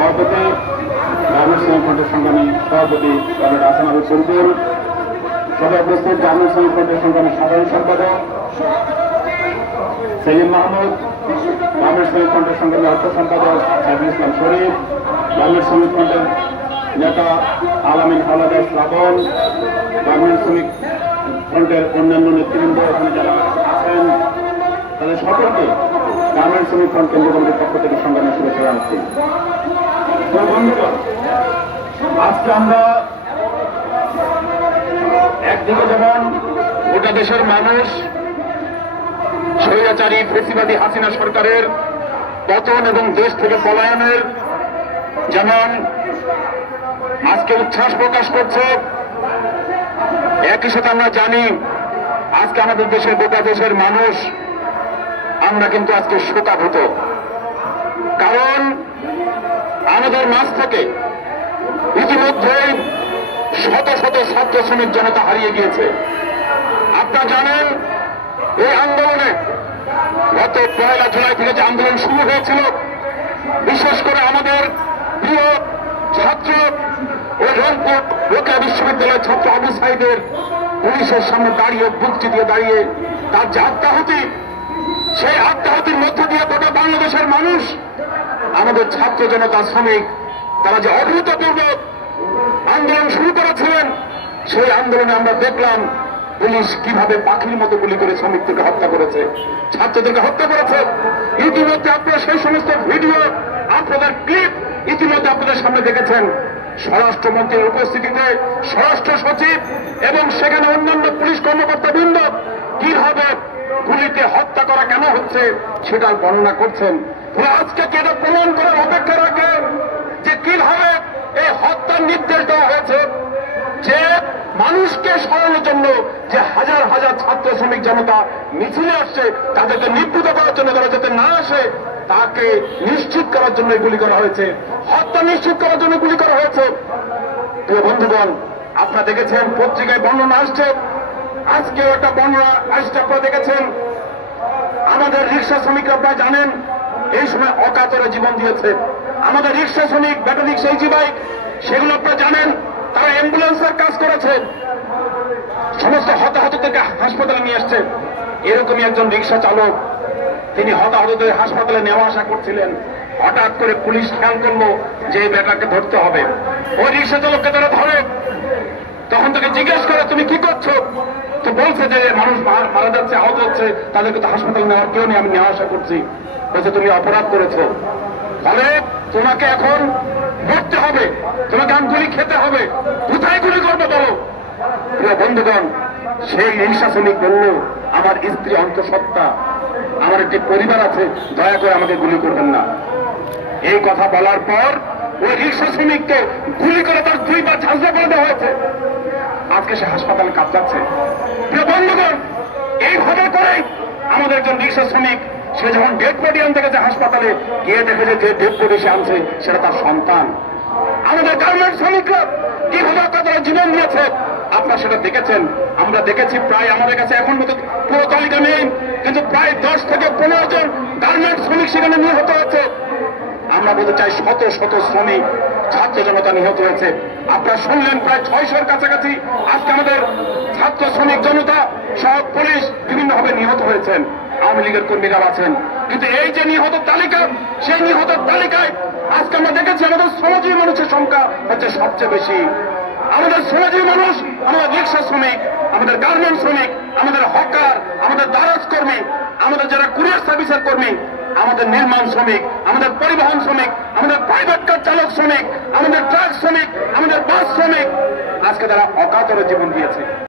সভাপতি, গার্মেন্টস শ্রমিক ফ্রন্টের সংগ্রামী সভাপতি কমরেড হাসান আবু সুলতান, সভায় উপস্থিত গার্মেন্টস শ্রমিক ফ্রন্টের সংগ্রামী সাধারণ সম্পাদক সেলিম মাহমুদ, গার্মেন্টস শ্রমিক ফ্রন্টের সংগ্রামী অর্থ সম্পাদক সাইফুল ইসলাম শরীফ, গার্মেন্টস শ্রমিক ফ্রন্টের নেতা আলামিন হাওলাদার শ্রাবণ, গার্মেন্টস শ্রমিক ফ্রন্টের অন্যান্য নেতৃবৃন্দ এখানে যারা আছেন তাদের সকলকে গার্মেন্টস শ্রমিক ফ্রন্ট কেন্দ্র কমিটির পক্ষ থেকে সংগ্রামের শুভেচ্ছা জানাচ্ছি। বন্ধুগণ, আজকে আমরা একদিকে যেমন গোটা দেশের মানুষ স্বৈরাচারী ফেসিবাদী হাসিনা সরকারের পতন এবং দেশ থেকে পলায়নের যেমন আজকে উচ্ছ্বাস প্রকাশ করছে, একই সাথে আমরা জানি আজকে আমাদের দেশের গোটা দেশের মানুষ আমরা কিন্তু আজকে শোকাহত, কারণ আমাদের মাঝ থেকে ইতিমধ্যেই শত শত ছাত্র শ্রমিক জনতা হারিয়ে গিয়েছে। আপনারা জানেন এই আন্দোলনে গত 1 জুলাই থেকে যে আন্দোলন শুরু হয়েছিল, বিশেষ করে আমাদের প্রিয় ছাত্র ও রংপুর রোকেয়া বিশ্ববিদ্যালয়ের ছাত্র আবু সাইদের পুলিশের সামনে দাঁড়িয়ে বুকটি দিয়ে দাঁড়িয়ে তার যে আত্মাহুতি, সেই আত্মাহুতির মধ্য দিয়ে গোটা বাংলাদেশের মানুষ, আমাদের ছাত্র জনতা শ্রমিক তারা যে অভূতপূর্ব আন্দোলন শুরু করেছিলেন, সেই আন্দোলনে আমরা দেখলাম পুলিশ কিভাবে পাখির মতো গুলি করে শ্রমিকদেরকে হত্যা করেছে, ছাত্রদেরকে হত্যা করেছে। ইতিমধ্যে আপনারা সেই সমস্ত ভিডিও, আপনাদের ক্লিপ ইতিমধ্যে আপনাদের সামনে দেখেছেন। স্বরাষ্ট্রমন্ত্রীর উপস্থিতিতে স্বরাষ্ট্র সচিব এবং সেখানে অন্যান্য পুলিশ কর্মকর্তাবৃন্দ কিভাবে গুলিতে হত্যা করা কেন হচ্ছে সেটার বর্ণনা করছেন। আজকে কি এটা প্রমাণ করার অপেক্ষা রাখে যে কিভাবে এই হত্যার নির্দেশ দেওয়া হয়েছে, যে মানুষকে সরানোর জন্য যে হাজার হাজার ছাত্র শ্রমিক জনতা মিছিলে আসছে তাদেরকে নিবৃত করার জন্য, তারা যাতে না আসে তাকে নিশ্চিত করার জন্য গুলি করা হয়েছে, হত্যা নিশ্চিত করার জন্য গুলি করা হয়েছে। প্রিয় বন্ধুগণ, আপনারা দেখেছেন পত্রিকায় বর্ণনা আসছে, আজকেও একটা বর্ণনা আসছে, আপনারা দেখেছেন আমাদের রিক্সা শ্রমিকরা আপনারা জানেন এই সময় অকাতরে জীবন দিয়েছে। আমাদের রিক্সা শ্রমিক, ব্যাটারি রিক্সা, ইজি বাইক, সেগুলো আপনারা জানেন তারা অ্যাম্বুলেন্সের কাজ করেছে, সমস্ত হতাহতদেরকে হাসপাতালে নিয়ে আসছে। এরকমই একজন রিক্সা চালক, তিনি হতাহতদের হাসপাতালে নেওয়া আসা করছিলেন, হঠাৎ করে পুলিশ খেয়াল করলো যে এই ব্যাটাকে ধরতে হবে। ওই রিক্সা চালককে তারা ধরে, তখন তাকে জিজ্ঞেস করে তুমি কি করছো, তো বলছে যে মানুষ মারা যাচ্ছে, আহত হচ্ছে, তাদেরকে তো হাসপাতালে নেওয়ার কেউ নেই, আমি নেওয়া আসা করছি। বলছে তুমি অপরাধ করেছো, ফলে তোমাকে এখন মরতে হবে, তোমাকে এখন গুলি খেতে হবে, কোথায় গুলি করবে বলো। প্রিয় বন্ধুগণ, সেই রিক্সা শ্রমিক বলল আমার স্ত্রী অন্তঃসত্ত্বা, আমার একটি পরিবার আছে, দয়া করে আমাকে গুলি করবেন না। এই কথা বলার পর ওই রিক্সা শ্রমিককে গুলি করে তার 2 বার ঝাঁঝরা করে দেওয়া হয়েছে। আজকে সে হাসপাতালে কাঁপছে। প্রিয় বন্ধুগণ, এইভাবে করেই আমাদের একজন রিক্সা শ্রমিক, সে যখন ডেড বডি আনতে গেছে হাসপাতালে, গিয়ে দেখে যে ডেড বডি সে আনছে সেটা তার সন্তান। আমাদের গার্মেন্টস শ্রমিকরা কিভাবে তারা জীবন দিয়েছে আপনারা সেটা দেখেছেন, আমরা দেখেছি। প্রায় আমাদের কাছে এখন মতো পুরো তালিকা নেই, কিন্তু প্রায় 10 থেকে 15 জন গার্মেন্টস শ্রমিক সেখানে নিহত হয়েছে। আমরা বলতে চাই শত শত শ্রমিক ছাত্র জনতা নিহত হয়েছে। আপনারা শুনলেন প্রায় 600-র কাছাকাছি আজকে আমাদের ছাত্র শ্রমিক জনতা সহ পুলিশ বিভিন্নভাবে নিহত হয়েছেন, আওয়ামী লীগের কর্মীরা আছেন। কিন্তু এই যে নিহত তালিকা, সেই নিহত তালিকায় আজকে আমরা দেখেছি আমাদের শ্রমজীবী মানুষের সংখ্যা হচ্ছে সবচেয়ে বেশি। আমাদের শ্রমজীবী মানুষ, আমাদের রিক্সা শ্রমিক, আমাদের গার্মেন্টস শ্রমিক, আমাদের হকার, আমাদের দারাজ কর্মী, আমাদের যারা কুরিয়ার সার্ভিসের কর্মী, আমাদের নির্মাণ শ্রমিক, আমাদের পরিবহন শ্রমিক, আমাদের প্রাইভেট কার চালক শ্রমিক, আমাদের ট্রাক শ্রমিক, আমাদের বাস শ্রমিক, আজকে তারা অকাতরে জীবন দিয়েছে।